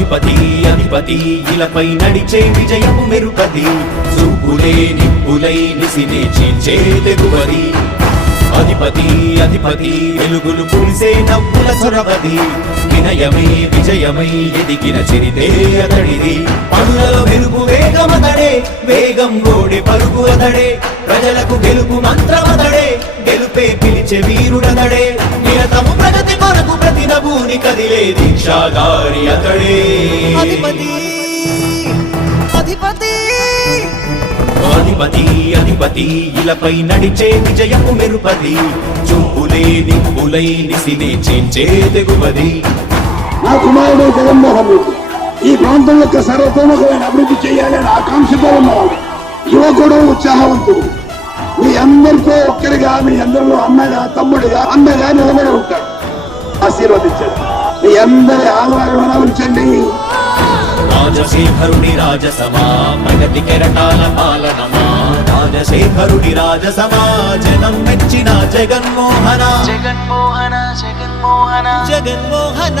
అధిపతి అధిపతి ఇలపై నడిచే విజయము మెరుపది చూపులే నిప్పులై నిసినే చీల్చే తెగువది. అధిపతి అధిపతి వెలుగులు పులిసే నవ్వుల చొరవది. వినయమై విజయమై ఎదిగిన చిరితే అతడిది. పనులలో వెలుగు వేగం గోడె పలుకు అతడే. ప్రజలకు గెలుపు మంత్రమతడే గెలుపే పిలిచే వీరుడతడే నిరతము ప్రగతి కొరకు ప్రతి నభూని కదిలే దీక్షాధారి అతడే. అధిపతి అధిపతి. అధిపతి అధిపతి ఇలపై నడిచే విజయము మెరుపది. చూపులే నిప్పులై నిసినే చేంచే తెగువది. నా కుమారుడు జగన్మోహన్ రెడ్డి. ప్రాంతం యొక్క సర్వతోముఖమైన అభివృద్ధి చేయాలని ఆకాంక్షతో ఉన్నవాడు. యువకుడు ఉత్సాహవంతుడు. మీ అందరితో ఒక్కరిగా మీ అందరిలో అన్నగా తమ్ముడిగా అన్నగా నిలబడి ఉంటాడు. ఆశీర్వదించండి. మీ అందరి ఆదరణ ఉంచండి. రాజశేఖరుడి రాజసమా ప్రగతి కెరటాల పాలనమా? రాజశేఖరుడి రాజసమా జనం మెచ్చిన జగన్మోహన? జగన్మోహన జగన్మోహన? జగన్మోహన?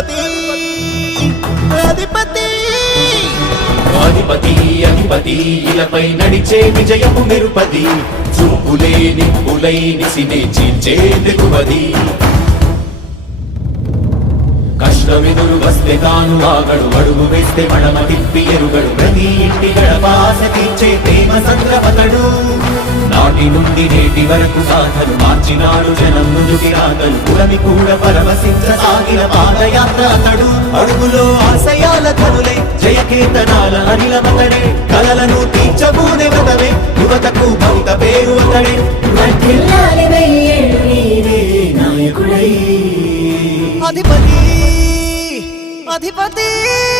అధిపతి. అధిపతి. అధిపతి అధిపతి ఇలపై నడిచే విజయము మెరుపది చూపులే నిప్పులై నిసినే చీల్చే తెగువది వస్తే తాను ఆగడు అడుగు వేస్తే మడమ తిప్పి ఎరుగడు. ప్రతి ఇంటి గడపాస తీర్చే ప్రేమ సంద్రపతడు. నాటి నుండి నేటి వరకు సాధలు మార్చినాడు జనం ముందుకి రాగలు పురమి కూడా పరవశించ సాగిన పాదయాత్ర అతడు. అడుగులో ఆశయాల కనులై జయకేతనాల అనిలమతడే కలలను తీర్చబూనే వ్రతమే యువతకు భవిత పేరు అతడే. అధిపతి अधिपति।